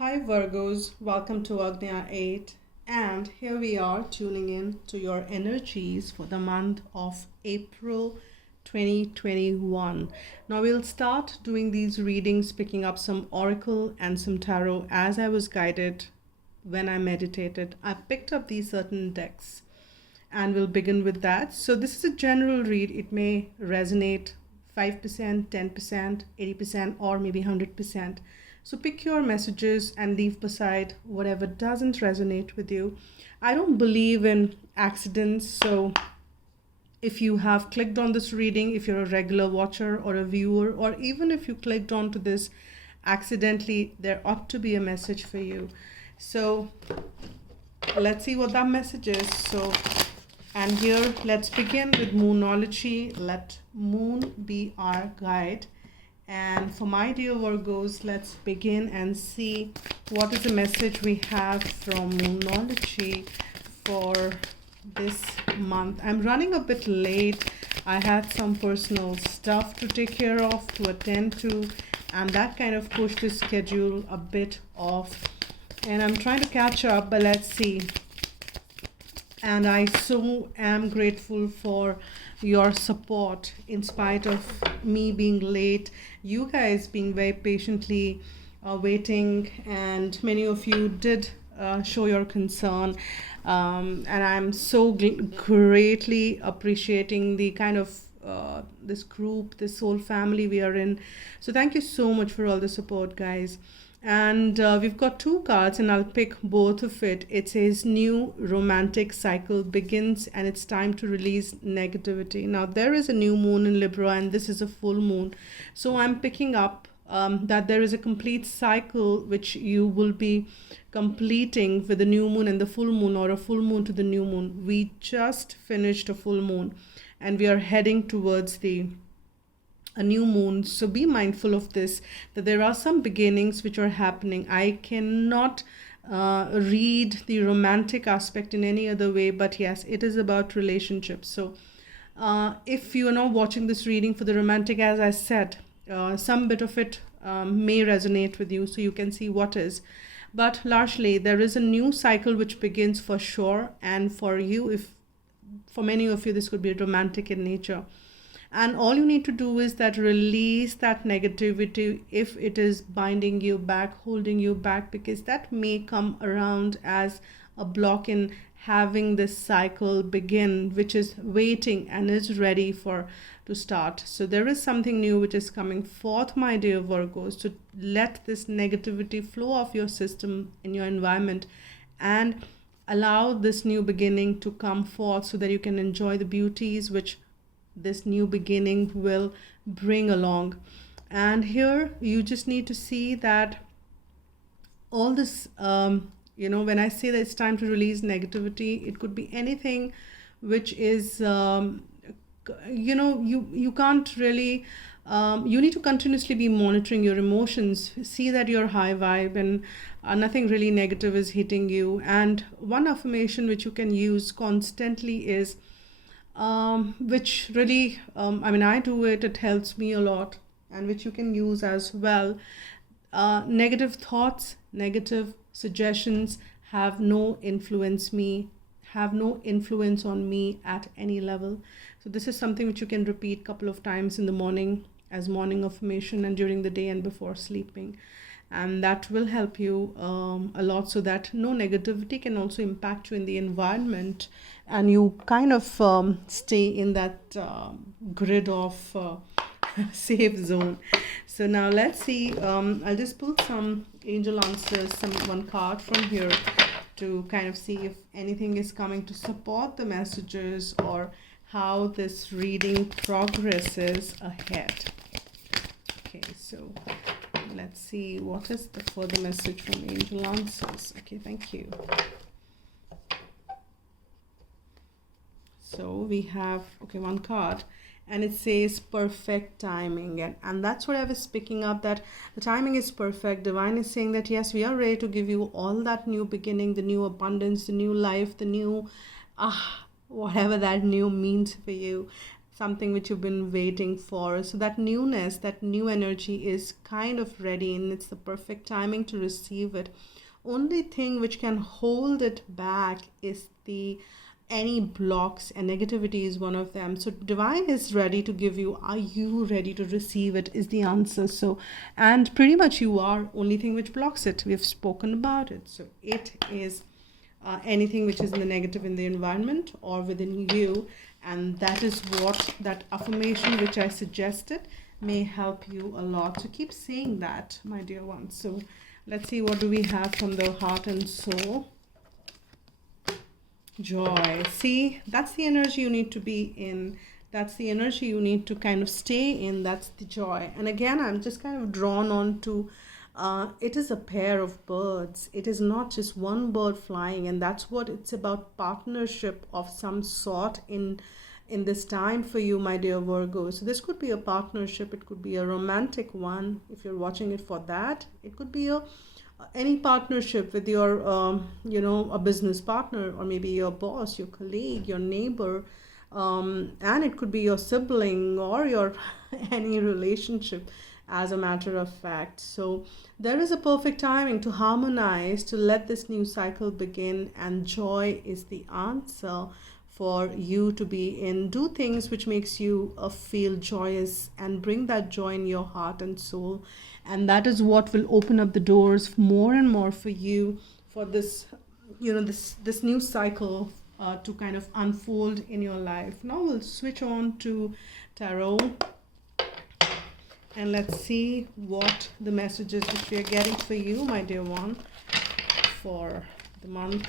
Hi Virgos, welcome to Agnya 8, and here we are tuning in to your energies for the month of April 2021. Now we'll start doing these readings, picking up some oracle and some tarot as I was guided when I meditated. I picked up these certain decks and we'll begin with that. So this is a general read. It may resonate 5%, 10%, 80%, or maybe 100%. So pick your messages and leave beside whatever doesn't resonate with you. I don't believe in accidents, so if you have clicked on this reading, if you're a regular watcher or a viewer, or even if you clicked onto this accidentally, there ought to be a message for you. So let's see what that message is. And here, let's begin with monology. Let moon be our guide. And for my dear Virgos, let's begin and see what is the message we have from monology for this month. I'm running a bit late. I had some personal stuff to take care of, to attend to, and that kind of pushed the schedule a bit off. And I'm trying to catch up, but let's see. And I so am grateful for your support in spite of me being late, you guys being very patiently waiting, and many of you did show your concern, and I'm so greatly appreciating the kind of this group, this whole family we are in. So thank you so much for all the support, guys. And we've got two cards and I'll pick both of it. It says new romantic cycle begins and it's time to release negativity. Now there is a new moon in Libra and this is a full moon. So I'm picking up that there is a complete cycle which you will be completing with the new moon and the full moon, or a full moon to the new moon. We just finished a full moon and we are heading towards a new moon. So be mindful of this, that there are some beginnings which are happening. I cannot read the romantic aspect in any other way, but yes, it is about relationships. So if you are not watching this reading for the romantic, as I said, some bit of it may resonate with you, so you can see what is. But largely there is a new cycle which begins for sure, and for you, if for many of you this could be romantic in nature. And all you need to do is that release that negativity if it is binding you back, holding you back, because that may come around as a block in having this cycle begin, which is waiting and is ready to start. So there is something new which is coming forth, my dear Virgos. So let this negativity flow off your system, in your environment, and allow this new beginning to come forth so that you can enjoy the beauties which this new beginning will bring along. And here you just need to see that all this when I say that it's time to release negativity, it could be anything which is you can't really you need to continuously be monitoring your emotions, see that you're high vibe and nothing really negative is hitting you. And one affirmation which you can use constantly is which really, I do it, it helps me a lot, and which you can use as well. Negative thoughts, negative suggestions have no influence on me at any level. So this is something which you can repeat a couple of times in the morning as morning affirmation, and during the day and before sleeping. And that will help you a lot, so that no negativity can also impact you in the environment, and you kind of stay in that grid of safe zone. So now let's see, I'll just pull some angel answers, one card from here, to kind of see if anything is coming to support the messages or how this reading progresses ahead. Okay, so let's see what is the further message from angel answers. Okay, thank you. So we have one card, and it says perfect timing, and that's what I was picking up, that the timing is perfect. Divine is saying that yes, we are ready to give you all that new beginning, the new abundance, the new life, the new whatever that new means for you. something which you've been waiting for. So that newness, that new energy is kind of ready, and it's the perfect timing to receive it. Only thing which can hold it back is the any blocks, and negativity is one of them. So divine is ready to give you. Are you ready to receive it is the answer. So, and pretty much you are. Only thing which blocks it, we've spoken about it. So it is anything which is in the negative in the environment or within you, and that is what that affirmation which I suggested may help you a lot. So keep saying that, my dear ones. So let's see, what do we have from the heart and soul? Joy. See, that's the energy you need to be in. That's the energy you need to kind of stay in. That's the joy. And again, I'm just kind of drawn on to it is a pair of birds. It is not just one bird flying, and that's what it's about. Partnership of some sort in this time for you, my dear Virgo. So this could be a partnership. It could be a romantic one if you're watching it for that. It could be a any partnership with your a business partner, or maybe your boss, your colleague, your neighbor, and it could be your sibling or your any relationship, as a matter of fact. So there is a perfect timing to harmonize, to let this new cycle begin, and joy is the answer for you to be in. Do things which makes you feel joyous, and bring that joy in your heart and soul, and that is what will open up the doors more and more for you, for this this new cycle to kind of unfold in your life. Now we'll switch on to tarot, and let's see what the messages which we are getting for you, my dear one, for the month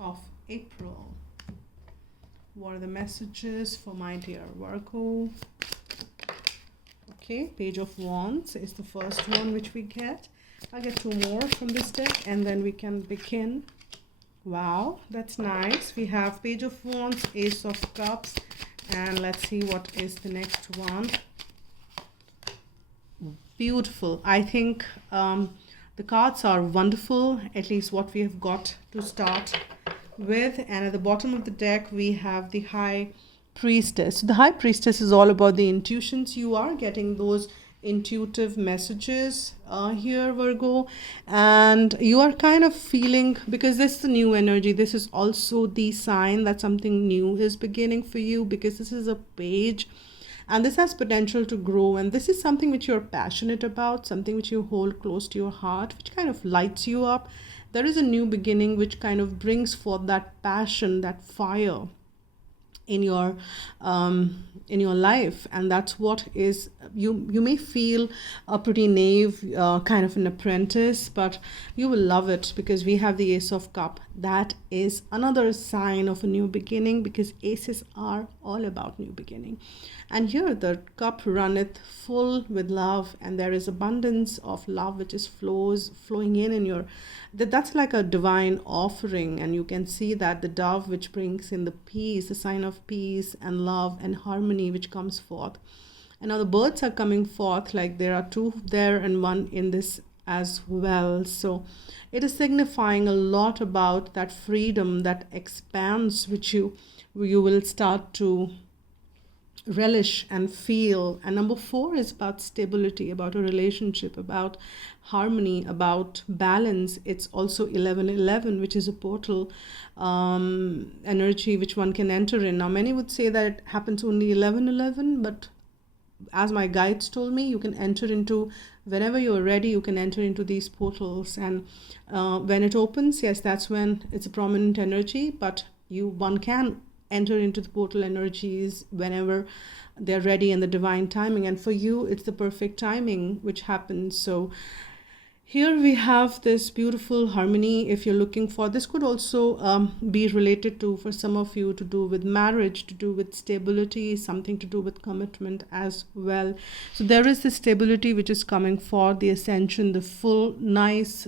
of April. What are the messages for my dear Virgo? Okay, Page of Wands is the first one which we get. I'll get two more from this deck, and then we can begin. Wow, that's nice. We have Page of Wands, Ace of Cups, and let's see what is the next one. Beautiful. I think the cards are wonderful, at least what we have got to start with. And at the bottom of the deck we have the High Priestess. So the High Priestess is all about the intuitions. You are getting those intuitive messages here, Virgo, and you are kind of feeling, because this is the new energy, this is also the sign that something new is beginning for you, because this is a page and this has potential to grow, and this is something which you're passionate about, something which you hold close to your heart, which kind of lights you up. There is a new beginning which kind of brings forth that passion, that fire in your life, and that's what is. You may feel a pretty naive, kind of an apprentice, but you will love it, because we have the Ace of Cup. That is another sign of a new beginning, because aces are all about new beginning. And here the cup runneth full with love, and there is abundance of love which is flowing in your, that's like a divine offering. And you can see that the dove which brings in the peace, the sign of peace and love and harmony which comes forth. And now the birds are coming forth, like there are two there and one in this as well. So it is signifying a lot about that freedom, that expanse which you will start to relish and feel. And number 4 is about stability, about a relationship, about harmony, about balance. It's also 1111, which is a portal energy which one can enter in. Now many would say that it happens only 1111, but as my guides told me, you can enter into, whenever you're ready, you can enter into these portals. And when it opens, yes, that's when it's a prominent energy, but one can enter into the portal energies whenever they're ready in the divine timing. And for you, it's the perfect timing which happens. So here we have this beautiful harmony. If you're looking for, this could also be related to, for some of you, to do with marriage, to do with stability, something to do with commitment as well. So there is the stability which is coming for the ascension, the full, nice,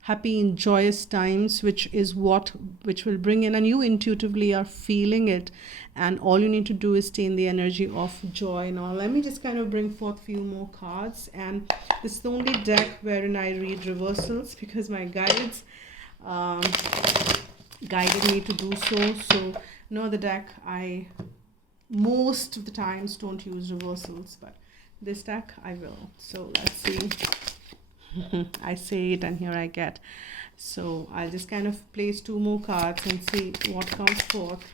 happy and joyous times, which will bring in, and you intuitively are feeling it, and all you need to do is stay in the energy of joy. Now let me just kind of bring forth a few more cards, and this is the only deck wherein I read reversals, because my guides guided me to do so. So no other deck I most of the times don't use reversals, but this deck I will. So let's see. I say it and here I get. So I'll just kind of place 2 more cards and see what comes forth.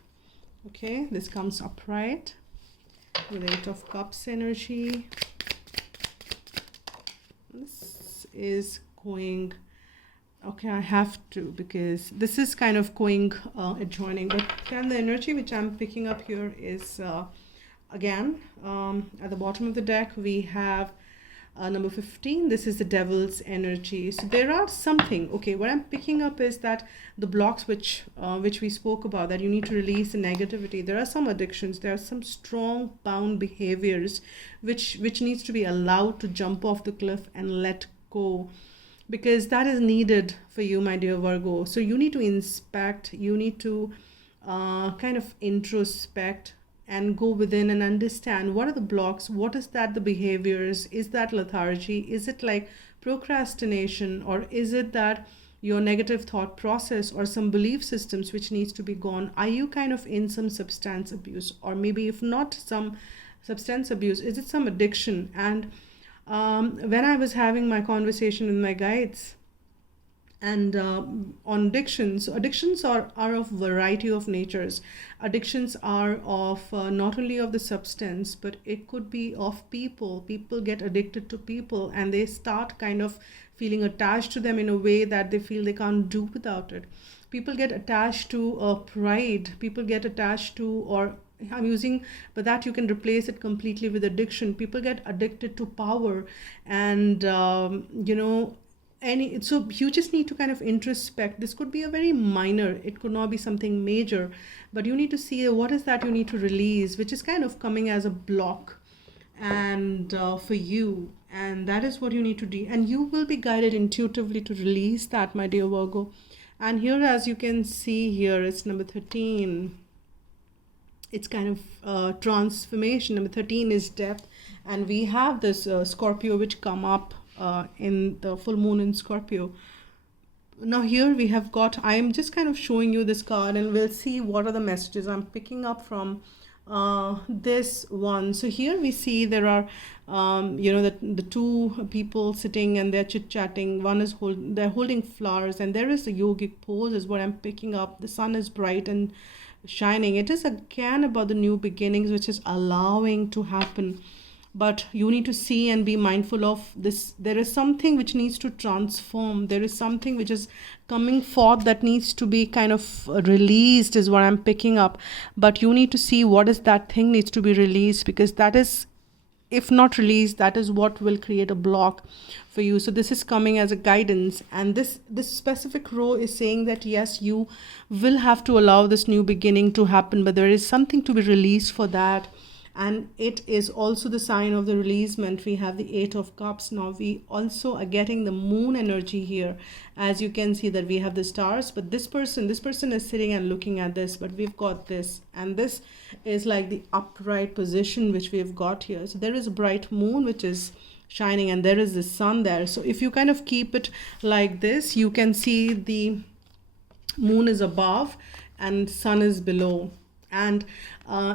Okay, this comes upright with 8 of Cups energy. This is going, okay, I have to, because this is kind of going adjoining, but then the energy which I'm picking up here is again at the bottom of the deck we have number 15. This is the Devil's energy. So there are something, okay, what I'm picking up is that the blocks which we spoke about, that you need to release the negativity. There are some addictions, there are some strong bound behaviors which needs to be allowed to jump off the cliff and let go, because that is needed for you, my dear Virgo. So you need to inspect, you need to kind of introspect and go within and understand what are the blocks, what is that the behaviors, is that lethargy, is it like procrastination, or is it that your negative thought process or some belief systems which needs to be gone? Are you kind of in some substance abuse, or maybe if not some substance abuse, is it some addiction? And when I was having my conversation with my guides and on addictions, addictions are of variety of natures. Addictions are of not only of the substance, but it could be of people. People get addicted to people and they start kind of feeling attached to them in a way that they feel they can't do without it. People get attached to pride. People get attached to, or I'm using, but that you can replace it completely with addiction. People get addicted to power, and so you just need to kind of introspect. This could be a very minor, it could not be something major, but you need to see what is that you need to release, which is kind of coming as a block and for you, and that is what you need to do, and you will be guided intuitively to release that, my dear Virgo. And here, as you can see here, it's number 13. It's kind of transformation. Number 13 is depth, and we have this Scorpio which come up in the full moon in Scorpio. Now here we have got, I'm just kind of showing you this card and we'll see what are the messages I'm picking up from this one. So here we see there are the 2 people sitting and they're chit-chatting. One is they're holding flowers, and there is a yogic pose is what I'm picking up. The sun is bright and shining. It is again about the new beginnings which is allowing to happen, but you need to see and be mindful of this. There is something which needs to transform. There is something which is coming forth that needs to be kind of released is what I'm picking up, but you need to see what is that thing needs to be released, because that is, if not released, that is what will create a block for you. So this is coming as a guidance, and this specific row is saying that yes, you will have to allow this new beginning to happen, but there is something to be released for that. And it is also the sign of the releasement. We have the 8 of Cups. Now we also are getting the moon energy here. As you can see that we have the stars, but this person is sitting and looking at this, but we've got this, and this is like the upright position which we've got here. So there is a bright moon which is shining, and there is the sun there. So if you kind of keep it like this, you can see the moon is above and sun is below. And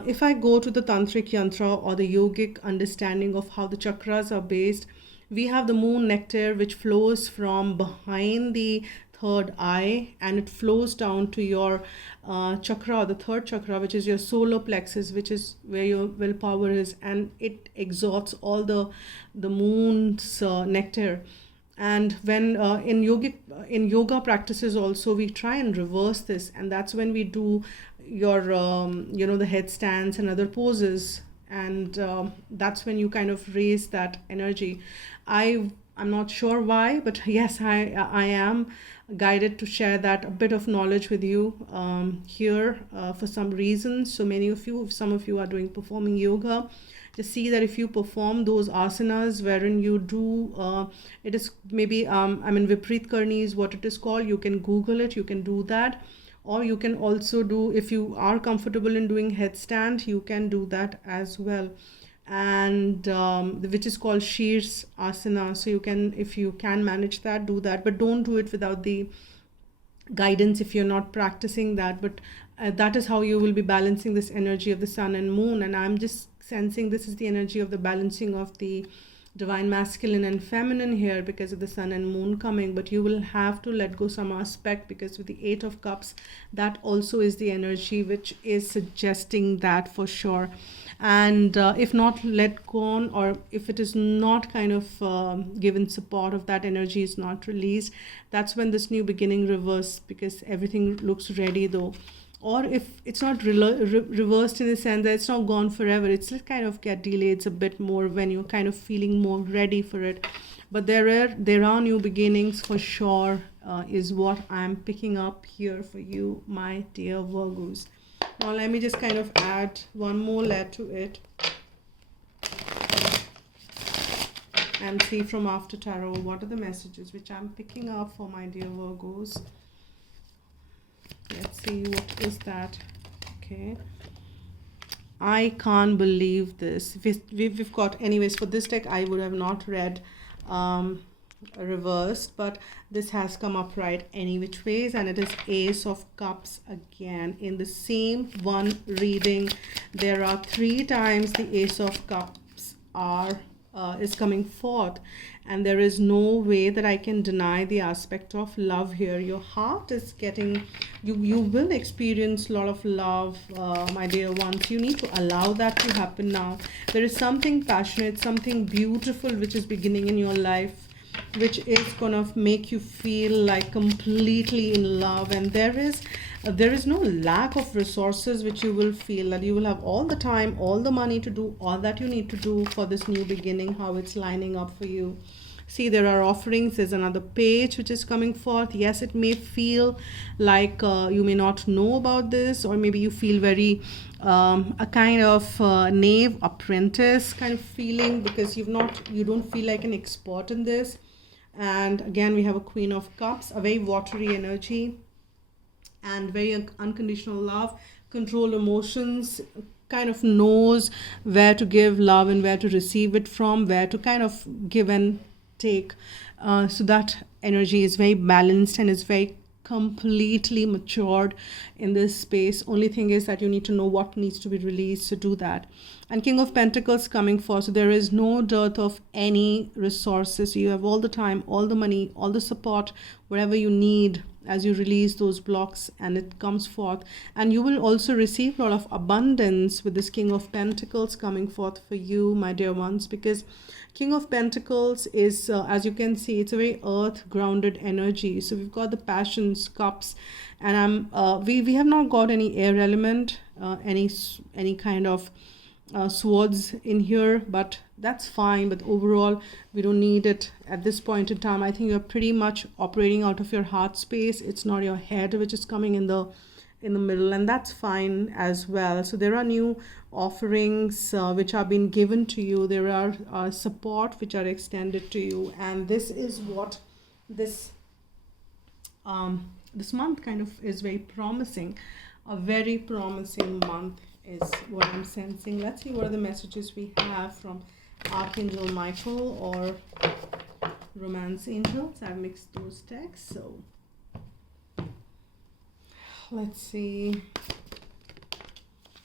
if I go to the tantric yantra or the yogic understanding of how the chakras are based, we have the moon nectar which flows from behind the third eye, and it flows down to your chakra, the third chakra, which is your solar plexus, which is where your willpower is, and it exhausts all the moon's nectar. And when in yoga practices also, we try and reverse this, and that's when we do your the headstands and other poses, and that's when you kind of raise that energy. I'm not sure why, but yes, I am guided to share that a bit of knowledge with you here for some reasons. So many of you, if some of you are performing yoga, just see that if you perform those asanas wherein you do it is maybe Viparit Karni is what it is called. You can Google it, you can do that, or you can also do, if you are comfortable in doing headstand, you can do that as well, and which is called Sheers Asana. So you can, if you can manage that, do that, but don't do it without the guidance if you're not practicing that. But That is how you will be balancing this energy of the sun and moon. And I'm just sensing this is the energy of the balancing of the divine masculine and feminine here because of the sun and moon coming. But you will have to let go some aspect, because with the Eight of Cups, that also is the energy which is suggesting that for sure. And if not let go on, or if it is not kind of given support, of that energy is not released, that's when this new beginning reverse, because everything looks ready though. Or if it's not reversed in the sense that it's not gone forever, it's just kind of get delayed. It's a bit more when you're kind of feeling more ready for it. But there are new beginnings for sure, is what I'm picking up here for you, my dear Virgos. Now let me just kind of add one more layer to it and see from After Tarot what are the messages which I'm picking up for my dear Virgos. Let's see, what is that? Okay. I can't believe this. We've got, anyways, for this deck, I would have not read reversed, but this has come up right any which ways, and it is Ace of Cups again. In the same one reading, there are 3 times the Ace of Cups is coming forth, and there is no way that I can deny the aspect of love here. Your heart is getting, you will experience a lot of love, my dear ones. You need to allow that to happen now. There is something passionate, something beautiful which is beginning in your life, which is gonna make you feel like completely in love. And there is no lack of resources which you will feel, that you will have all the time, all the money to do all that you need to do for this new beginning, how it's lining up for you. See, there are offerings. There's another page which is coming forth. Yes, it may feel like you may not know about this, or maybe you feel very a kind of knave apprentice kind of feeling, because you don't feel like an expert in this. And again, we have a Queen of Cups, a very watery energy, and very unconditional love, control emotions, kind of knows where to give love and where to receive it from, where to kind of give and take. So that energy is very balanced and is very completely matured in this space. Only thing is that you need to know what needs to be released to do that. And King of Pentacles coming forth, so there is no dearth of any resources. You have all the time, all the money, all the support, whatever you need as you release those blocks, and it comes forth. And you will also receive a lot of abundance with this King of Pentacles coming forth for you, my dear ones, because King of Pentacles is, as you can see, it's a very earth grounded energy. So we've got the Passions, Cups, and we have not got any air element, any kind of swords in here, but that's fine. But overall, we don't need it at this point in time. I think you're pretty much operating out of your heart space. It's not your head which is coming in the middle, and that's fine as well. So there are new offerings which are being given to you. There are support which are extended to you, and this is what this month kind of is very promising. A very promising month is what I'm sensing. Let's see what are the messages we have from Archangel Michael or Romance Angels. I've mixed those texts, so let's see.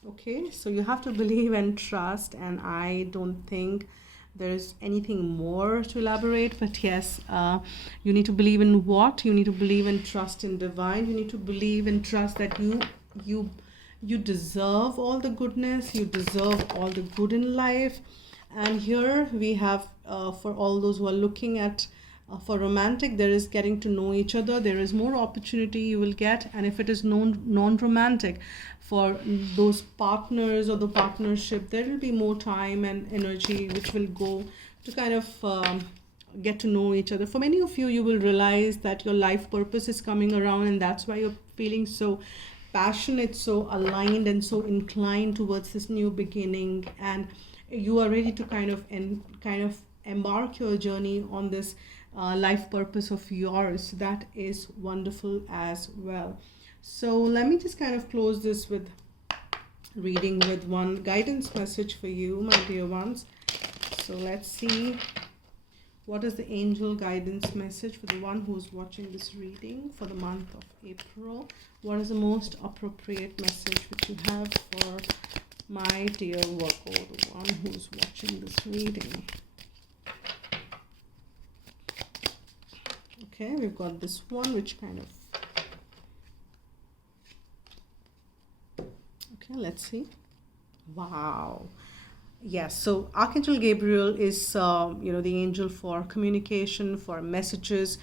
Okay, so you have to believe and trust, and I don't think there's anything more to elaborate, but yes, you need to believe in what? You need to believe and trust in divine. You need to believe and trust that you deserve all the goodness, you deserve all the good in life. And here we have, for all those who are looking at for romantic, there is getting to know each other. There is more opportunity you will get. And if it is non-romantic, for those partners or the partnership, there will be more time and energy which will go to kind of get to know each other. For many of you, you will realize that your life purpose is coming around, and that's why you're feeling so passionate, so aligned, and so inclined towards this new beginning. And you are ready to kind of embark your journey on this life purpose of yours. That is wonderful as well. So let me just kind of close this with reading with one guidance message for you, my dear ones. So let's see What is the angel guidance message for the one who's watching this reading for the month of April? What is the most appropriate message which you have for my dear Virgo, the one who's watching this reading? Okay, we've got this one which kind of... Okay, let's see. Wow. Yes, so Archangel Gabriel is, the angel for communication, for messages,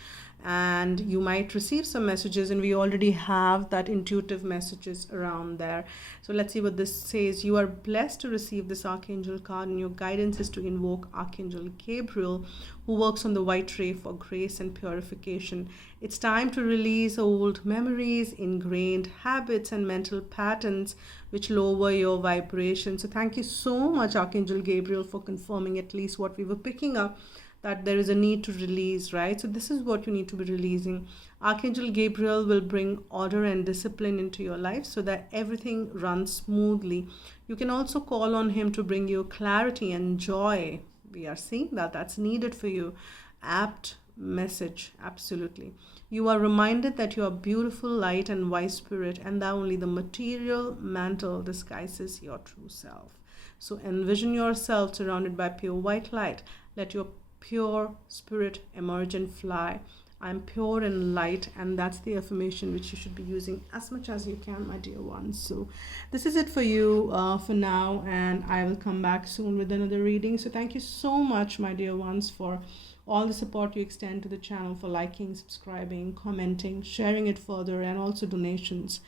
and you might receive some messages, and we already have that intuitive messages around there. So let's see what this says. You are blessed to receive this Archangel card, and your guidance is to invoke Archangel Gabriel, who works on the white ray for grace and purification. It's time to release old memories, ingrained habits, and mental patterns which lower your vibration. So thank you so much, Archangel Gabriel, for confirming at least what we were picking up, that there is a need to release, right? So this is what you need to be releasing. Archangel Gabriel will bring order and discipline into your life so that everything runs smoothly. You can also call on him to bring you clarity and joy. We are seeing that that's needed for you. Apt message, absolutely. You are reminded that you are beautiful, light, and wise spirit, and that only the material mantle disguises your true self. So envision yourself surrounded by pure white light. Let your pure spirit emerge and fly. I'm pure and light, and that's the affirmation which you should be using as much as you can, my dear ones. So this is it for you for now, and I will come back soon with another reading. So thank you so much, my dear ones, for all the support you extend to the channel, for liking, subscribing, commenting, sharing it further, and also donations.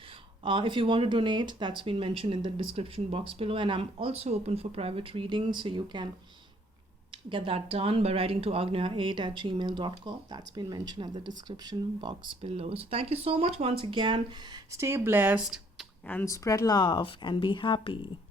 If you want to donate, that's been mentioned in the description box below, and I'm also open for private readings, so you can get that done by writing to agnia8@gmail.com. That's been mentioned at the description box below. So thank you so much once again. Stay blessed and spread love and be happy.